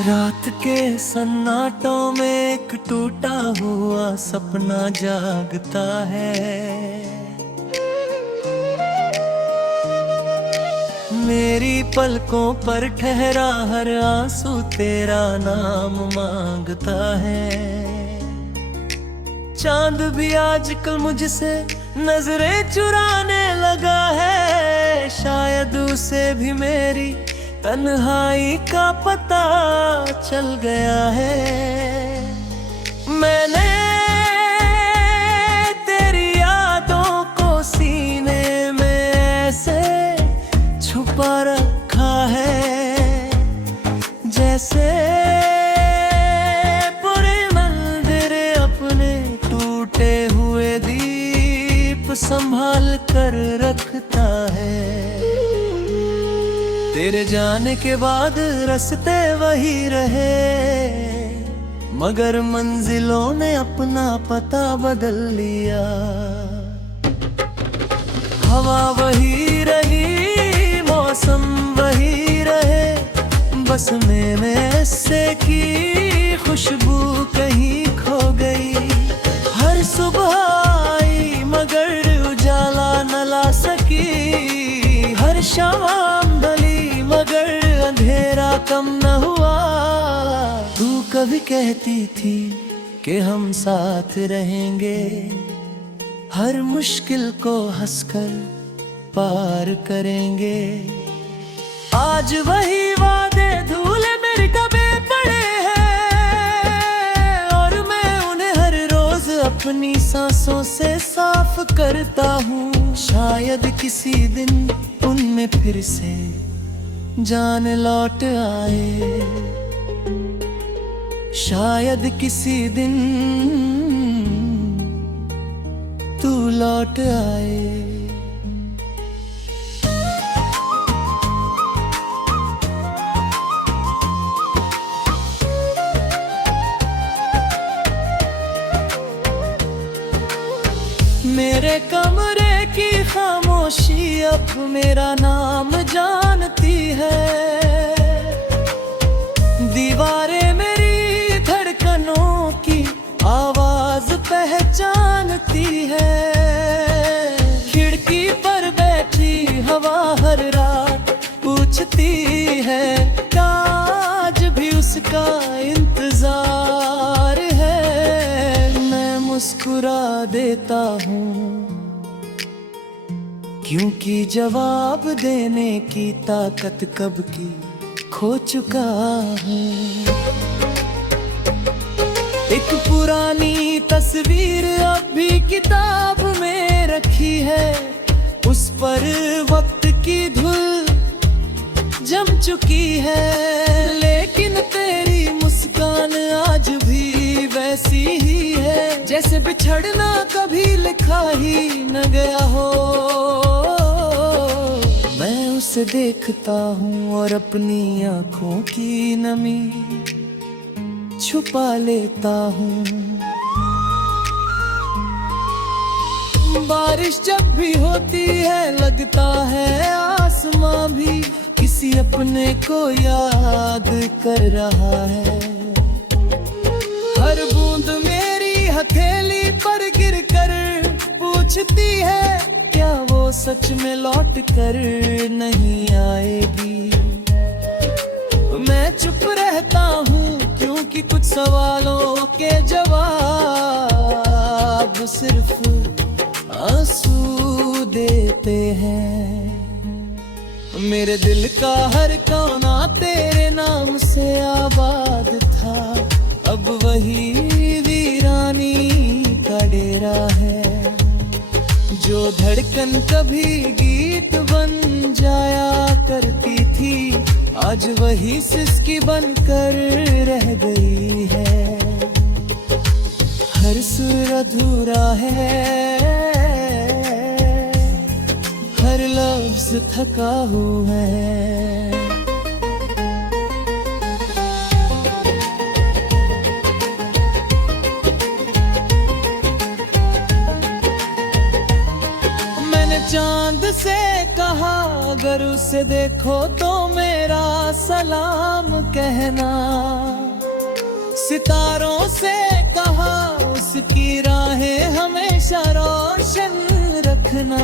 रात के सन्नाटों में एक टूटा हुआ सपना जागता है। मेरी पलकों पर ठहरा हर आंसू तेरा नाम मांगता है। चांद भी आजकल मुझसे नजरें चुराने लगा है। शायद उसे भी मेरी तन्हाई का पता चल गया है। मैंने तेरी यादों को सीने में ऐसे छुपा रखा है, जैसे पूरे मंदिर अपने टूटे हुए दीप संभाल कर रखता है। तेरे जाने के बाद रास्ते वही रहे, मगर मंजिलों ने अपना पता बदल लिया। हवा वही रही, मौसम वही रहे, बस मैंने से की खुशबू कहीं खो गई। हर सुबह आई मगर उजाला न ला सकी, हर शाम मगर अंधेरा कम न हुआ। तू कभी कहती थी कि हम साथ रहेंगे, हर मुश्किल को हंसकर पार करेंगे। आज वही वादे धूले मेरी कभी पड़े हैं, और मैं उन्हें हर रोज अपनी सांसों से साफ करता हूँ। शायद किसी दिन उनमें फिर से जान लौट आए, शायद किसी दिन तू लौट आए। मेरे कमरे की खामोशी अब मेरा नाम जानती है। दीवारें मेरी धड़कनों की आवाज पहचानती है। खिड़की पर बैठी हवा हर रात पूछती है, आज भी उसका इंतजार है। मैं मुस्कुरा देता हूँ, क्योंकि जवाब देने की ताकत कब की खो चुका हूँ। एक पुरानी तस्वीर अब भी किताब में रखी है, उस पर वक्त की धूल जम चुकी है। लेकिन तेरी मुस्कान आज भी वैसी ही है, जैसे बिछड़ना कभी लिखा ही न गया हो। मैं उसे देखता हूँ और अपनी आँखों की नमी छुपा लेता हूँ। बारिश जब भी होती है लगता है आसमां भी किसी अपने को याद कर रहा है। हर बूंद मेरी हथेली पर गिरकर पूछती है, क्या वो सच में लौट कर नहीं आएगी। मैं चुप रहता हूँ क्योंकि कुछ सवालों के जवाब सिर्फ आंसू देते हैं। मेरे दिल का हर कोना तेरे नाम से आबाद था, अब वही वीरानी का डेरा है। जो धड़कन कभी गीत बन जाया करती थी, आज वही सिसकी बनकर रह गई है। हर सुर अधूरा है, हर लफ्ज थका हुआ है। मैंने चांद से कहा कहा अगर उसे देखो तो मेरा सलाम कहना। सितारों से कहा उसकी राहें हमेशा रोशन रखना।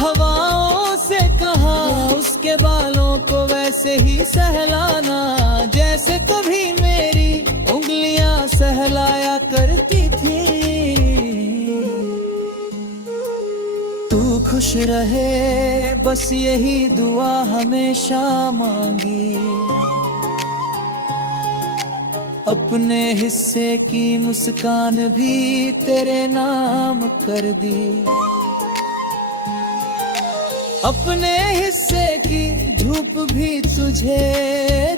हवाओं से कहा उसके बालों को वैसे ही सहलाना, जैसे कभी मेरी उंगलियां सहलाया करती थी। तू खुश रहे बस यही दुआ हमेशा मांगी। अपने हिस्से की मुस्कान भी तेरे नाम कर दी। अपने हिस्से की धूप भी तुझे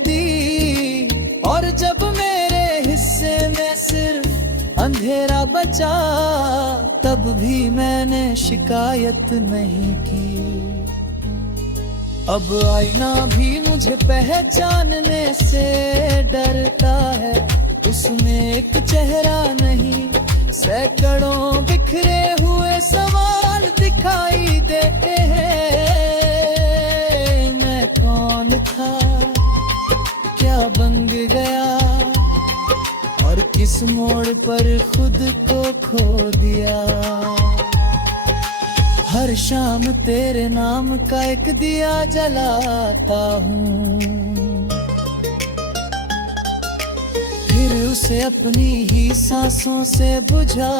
दी। और जब मेरे हिस्से में सिर्फ अंधेरा बचा, तब भी मैंने शिकायत नहीं की। अब आईना भी मुझे पहचानने से डरता है। उसमें एक चेहरा नहीं, सैकड़ों बिखरे हुए सवाल दिखाई देते हैं। मैं कौन था, क्या बन गया, और किस मोड़ पर खुद को खो दिया। हर शाम तेरे नाम का एक दिया जलाता हूँ, फिर उसे अपनी ही सांसों से बुझा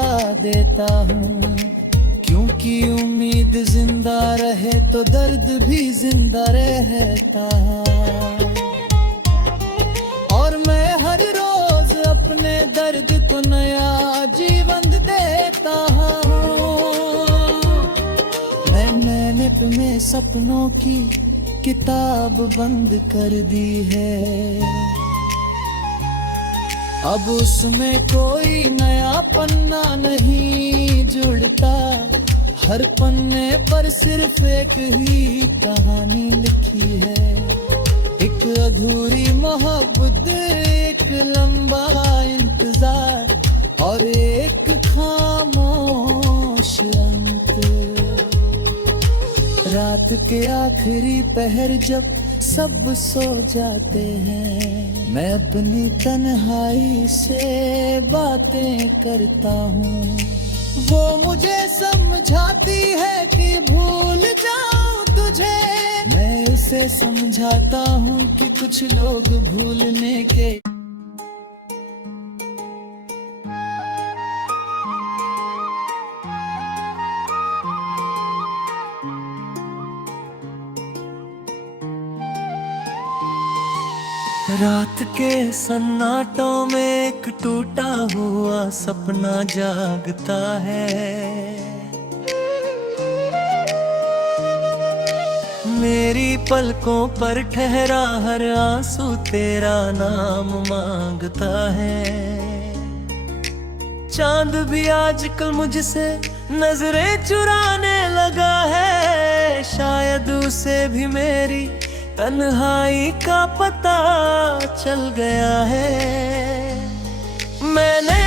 देता हूँ। क्योंकि उम्मीद जिंदा रहे तो दर्द भी जिंदा रहता है। और मैं हर रोज अपने दर्द को नया जीवन देता हूँ। मैंने तुम्हें सपनों की किताब बंद कर दी है। अब उसमें कोई नया पन्ना नहीं जुड़ता। हर पन्ने पर सिर्फ एक ही कहानी लिखी है। एक अधूरी मोहब्बत, एक लंबा इंतजार, और एक खामोश अंत। रात के आखिरी पहर जब सब सो जाते हैं, मैं अपनी तन्हाई से बातें करता हूँ। वो मुझे समझाती है कि भूल जाऊं तुझे, मैं उसे समझाता हूँ कि कुछ लोग भूलने के रात के सन्नाटों में एक टूटा हुआ सपना जागता है। मेरी पलकों पर ठहरा हर आंसू तेरा नाम मांगता है। चांद भी आजकल मुझसे नजरें चुराने लगा है। शायद उसे भी मेरी तन्हाई का पता चल गया है। मैंने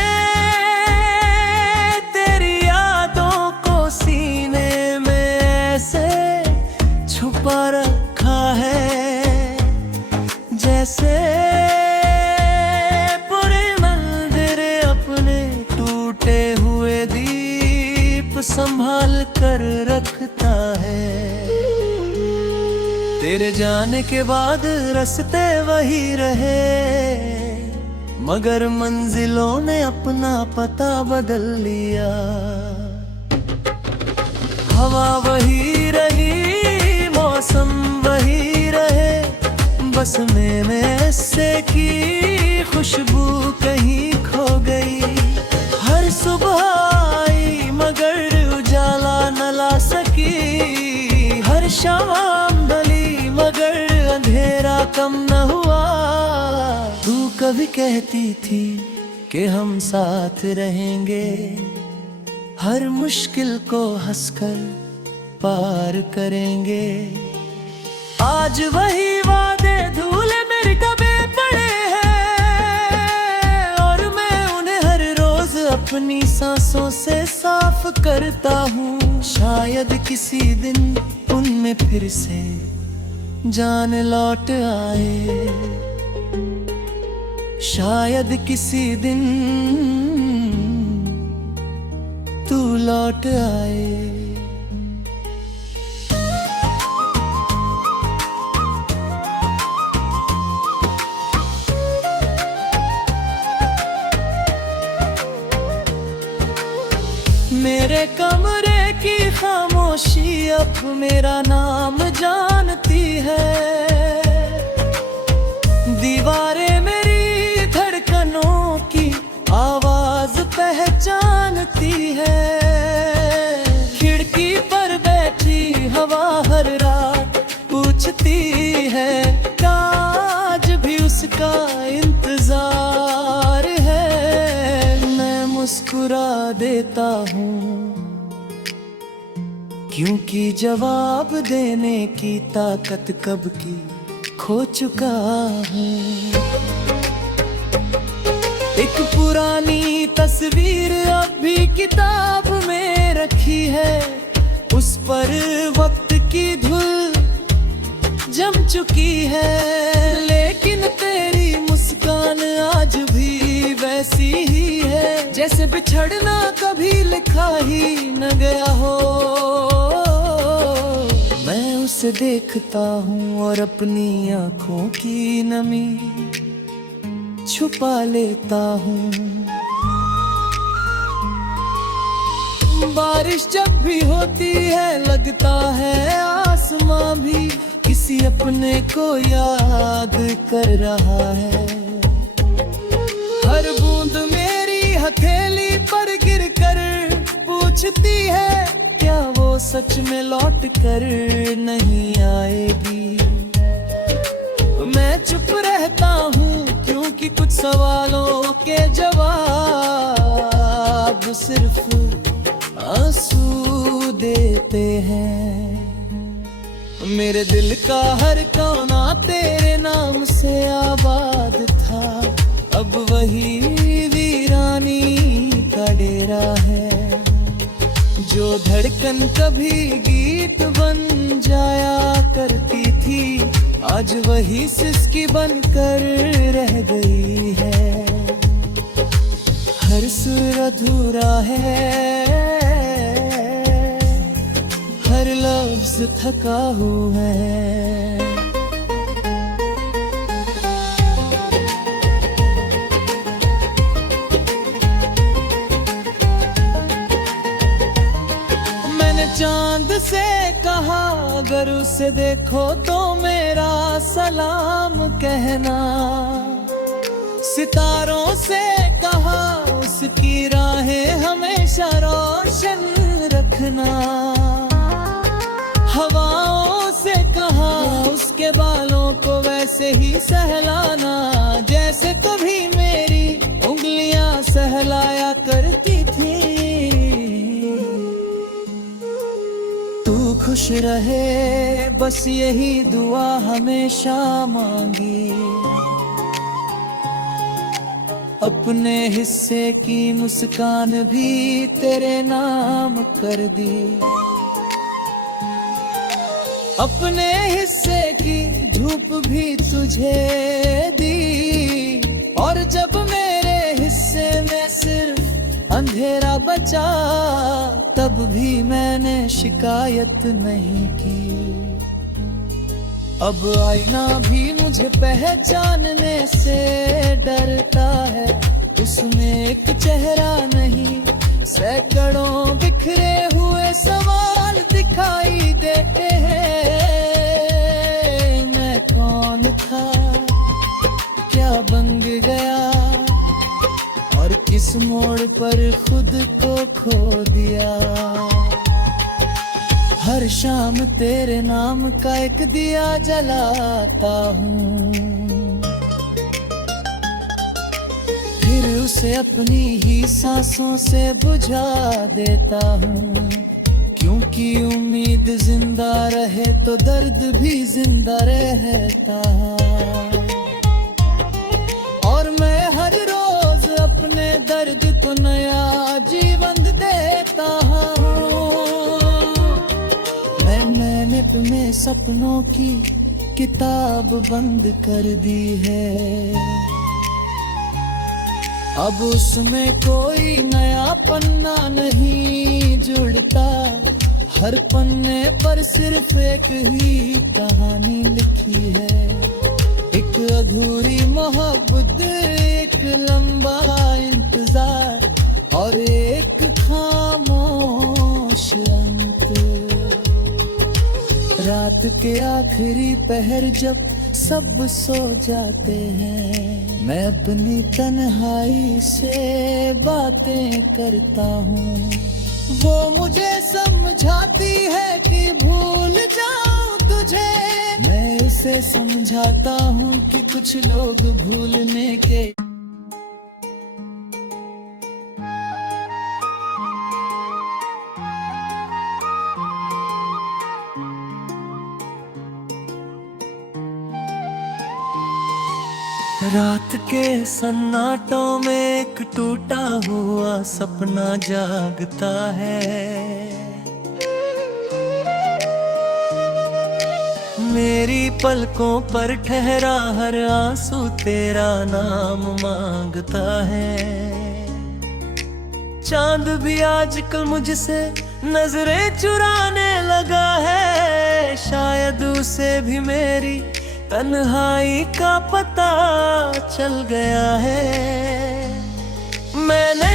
तेरी यादों को सीने में ऐसे छुपा रखा है, जैसे पूरे मंदिर अपने टूटे हुए दीप संभाल कर रखता है। तेरे जाने के बाद रास्ते वही रहे, मगर मंजिलों ने अपना पता बदल लिया। हवा वही रही, मौसम वही रहे, बस मैंने से की खुशबू कहीं खो गई। हर सुबह आई मगर उजाला न ला सकी। हर शाम मगर अंधेरा कम न हुआ। तू कभी कहती थी कि हम साथ रहेंगे, हर मुश्किल को हंसकर पार करेंगे। आज वही वादे धूले मेरी टबे पड़े हैं, और मैं उन्हें हर रोज अपनी सांसों से साफ करता हूँ। शायद किसी दिन उनमें फिर से जान लौट आए, शायद किसी दिन तू लौट आए। मेरे कमरे की खामोशी अब मेरा नाम जानती है, दीवारें मेरी धड़कनों की आवाज पहचानती है। खिड़की पर बैठी हवा हर रात पूछती है, आज भी उसका इंतजार है। मैं मुस्कुरा देता हूँ क्योंकि जवाब देने की ताकत कब की खो चुका हूँ। एक पुरानी तस्वीर अब भी किताब में रखी है, उस पर वक्त की धूल जम चुकी है। लेकिन तेरी मुस्कान आज भी वैसी ही है, जैसे बिछड़ना कभी लिखा ही न गया हो। मैं उसे देखता हूँ और अपनी आँखों की नमी छुपा लेता हूँ। बारिश जब भी होती है लगता है आसमां भी किसी अपने को याद कर रहा है। हर बूंद मेरी हथेली पर गिरकर पूछती है, क्या वो सच में लौट कर नहीं आएगी। मैं चुप रहता हूँ क्योंकि कुछ सवालों के जवाब सिर्फ आंसू देते हैं। मेरे दिल का हर कोना तेरे नाम से आबाद था, अब वही वीरानी का डेरा है। जो धड़कन कभी गीत बन जाया करती थी, आज वही सिसकी बनकर रह गई है। हर सुर अधूरा है, हर लफ्ज थका हुआ है। चांद से कहा अगर उसे देखो तो मेरा सलाम कहना। सितारों से कहा उसकी राहें हमेशा रोशन रखना। हवाओं से कहा उसके बालों को वैसे ही सहलाना, जैसे कभी मेरी उंगलियां सहलाया करती थी। खुश रहे बस यही दुआ हमेशा मांगी, अपने हिस्से की मुस्कान भी तेरे नाम कर दी। अपने हिस्से की धूप भी तुझे दी, और जब मेरे हिस्से में सिर्फ अंधेरा बचा तब भी मैंने शिकायत नहीं की। अब आईना भी मुझे पहचानने से डरता है, उसमें एक चेहरा नहीं सैकड़ों बिखरे हुए सवाल दिखाई देते हैं। मैं कौन था, क्या बन गया, और किस मोड़ पर खुद को खो दिया। हर शाम तेरे नाम का एक दिया जलाता हूँ, फिर उसे अपनी ही सांसों से बुझा देता हूँ। क्योंकि उम्मीद जिंदा रहे तो दर्द भी जिंदा रहता है, और मैं हर रोज अपने दर्द को नया जी में सपनों की किताब बंद कर दी है। अब उसमें कोई नया पन्ना नहीं जुड़ता, हर पन्ने पर सिर्फ एक ही कहानी लिखी है। एक अधूरी मोहब्बत, एक लंबा इंतजार और एक खामोश अंत। रात के आखिरी पहर जब सब सो जाते हैं, मैं अपनी तन्हाई से बातें करता हूँ। वो मुझे समझाती है कि भूल जाऊं तुझे, मैं उसे समझाता हूँ कि कुछ लोग भूलने के रात के सन्नाटों में एक टूटा हुआ सपना जागता है। मेरी पलकों पर ठहरा हर आंसू तेरा नाम मांगता है। चांद भी आजकल मुझसे नजरें चुराने लगा है, शायद उसे भी मेरी तन्हाई का पता चल गया है। मैंने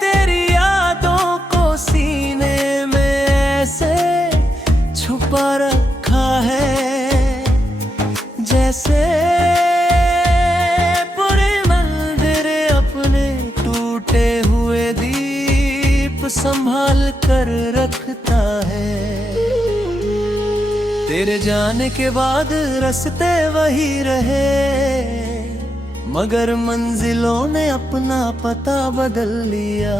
तेरी यादों को सीने में ऐसे छुपा रखा है, जैसे पूरे मंदिर अपने टूटे हुए दीप संभाल कर रखता है। तेरे जाने के बाद रास्ते वही रहे, मगर मंजिलों ने अपना पता बदल लिया।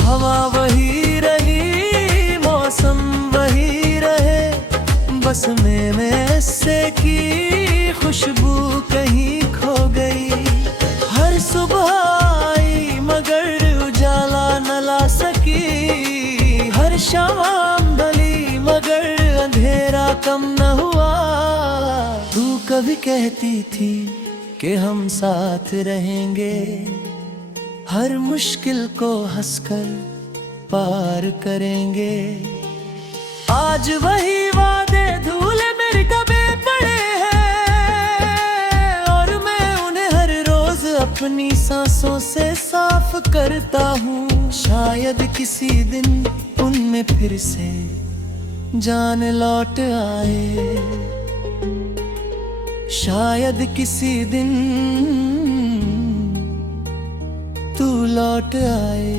हवा वही रही, मौसम वही रहे, बस में से की खुशबू कहीं खो गई। हर सुबह आई मगर उजाला न ला सकी, हर शाम मगर अंधेरा कम न हुआ। तू कभी कहती थी कि हम साथ रहेंगे, हर मुश्किल को हंसकर पार करेंगे। आज वही वादे धूले मेरी डबे पड़े हैं, और मैं उन्हें हर रोज अपनी सांसों से साफ करता हूँ। शायद किसी दिन उनमें फिर से जान लौट आए, शायद किसी दिन तू लौट आए।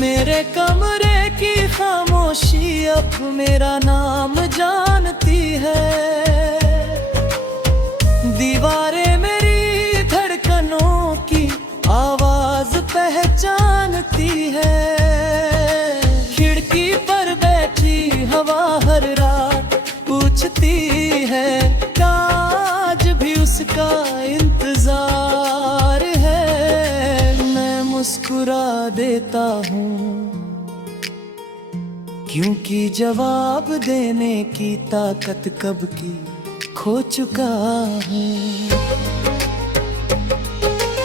मेरे कमरे की खामोशी अब मेरा नाम जानती है, दीवारें मेरी धड़कनों की आवाज पहचानती है। खिड़की पर बैठी हवा हर रात पूछती है, आज भी उसका इंतजार है। मैं मुस्कुरा देता हूँ, क्योंकि जवाब देने की ताकत कब की खो चुका हूँ।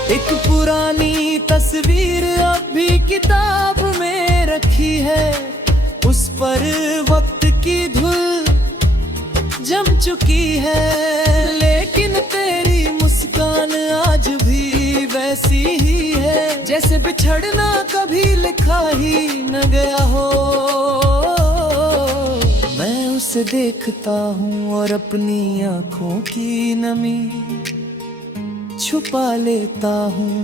एक पुरानी तस्वीर अब भी किताब में रखी है, उस पर वक्त की धूल जम चुकी है। लेकिन तेरी मुस्कान आज भी वैसी ही है, जैसे बिछड़ना कभी लिखा ही न गया हो। मैं उसे देखता हूँ और अपनी आँखों की नमी छुपा लेता हूँ।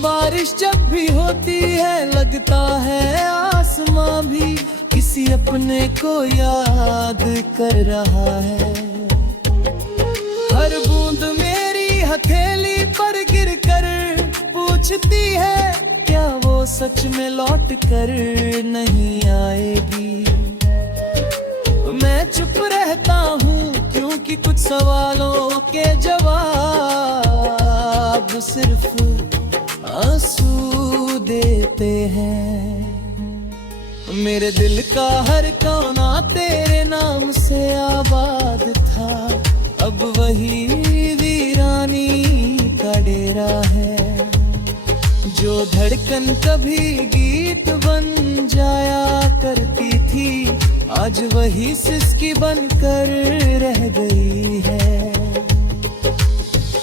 बारिश जब भी होती है लगता है आसमां भी किसी अपने को याद कर रहा है। हर बूंद मेरी हथेली पर गिरकर पूछती है, क्या वो वो सच में लौट कर नहीं आएगी। मैं चुप रहता हूँ क्योंकि कुछ सवालों के जवाब सिर्फ आंसू देते हैं। मेरे दिल का हर कोना तेरे नाम से आबाद था, अब वही वीरानी का डेरा है। जो धड़कन कभी गीत बन जाया करती थी, आज वही सिसकी बनकर रह गई है।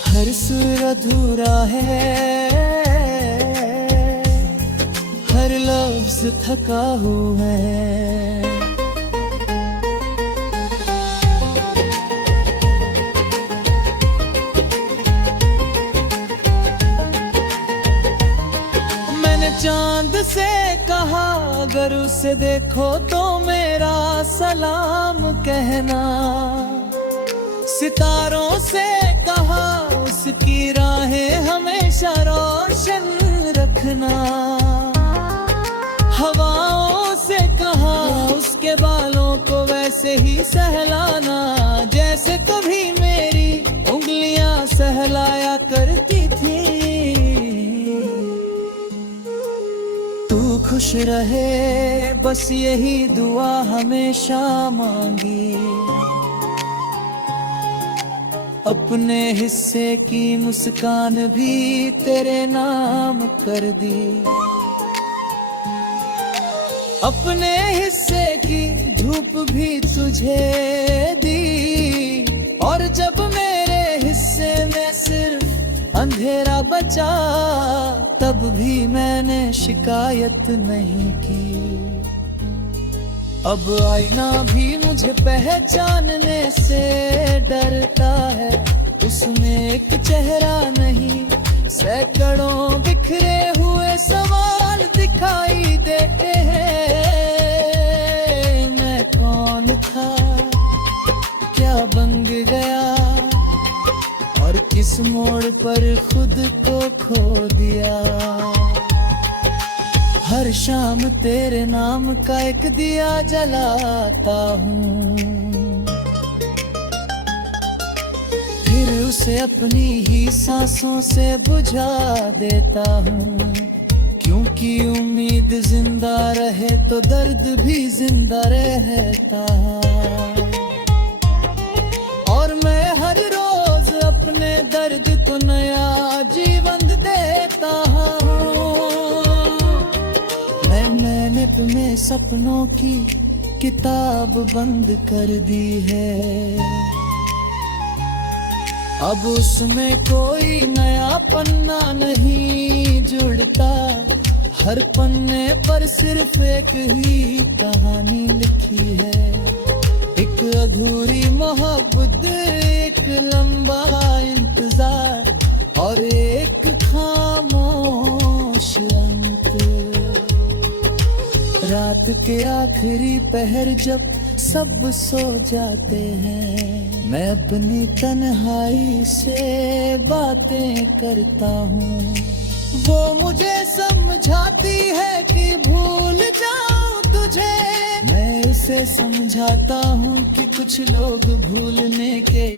हर सुर अधूरा है, हर लफ्ज थका हुआ है। मैंने चांद से कहा अगर उसे देखो तो मेरा सलाम कहना। सितारों से कहा उसकी राहें हमेशा रोशन रखना। हवाओं से कहा उसके बालों को वैसे ही सहलाना, जैसे कभी मेरी उंगलियां सहलाया करती थी। तू खुश रहे बस यही दुआ हमेशा मांगी। अपने हिस्से की मुस्कान भी तेरे नाम कर दी। अपने हिस्से की धूप भी तुझे दी, और जब मेरे हिस्से में सिर्फ अंधेरा बचा, तब भी मैंने शिकायत नहीं की। अब आईना भी मुझे पहचानने से डरता है, उसमें एक चेहरा नहीं सैकड़ों बिखरे हुए सवाल दिखाई देते हैं। मैं कौन था, क्या बन गया, और किस मोड़ पर खुद को खो दिया। हर शाम तेरे नाम का एक दिया जलाता हूँ, फिर उसे अपनी ही सांसों से बुझा देता हूँ। क्योंकि उम्मीद जिंदा रहे तो दर्द भी जिंदा रहता है। और मैं हर रोज अपने दर्द को नया जीवन देता हूँ। मैंने तुम्हें सपनों की किताब बंद कर दी है। अब उसमें कोई नया पन्ना नहीं जुड़ता, हर पन्ने पर सिर्फ एक ही कहानी लिखी है। एक अधूरी मोहब्बत, एक लंबा इंतजार, और एक खामोश अंत। रात के आखिरी पहर जब सब सो जाते हैं, मैं अपनी तन्हाई से बातें करता हूँ। वो मुझे समझाती है कि भूल जाऊं तुझे, मैं उसे समझाता हूँ कि कुछ लोग भूलने के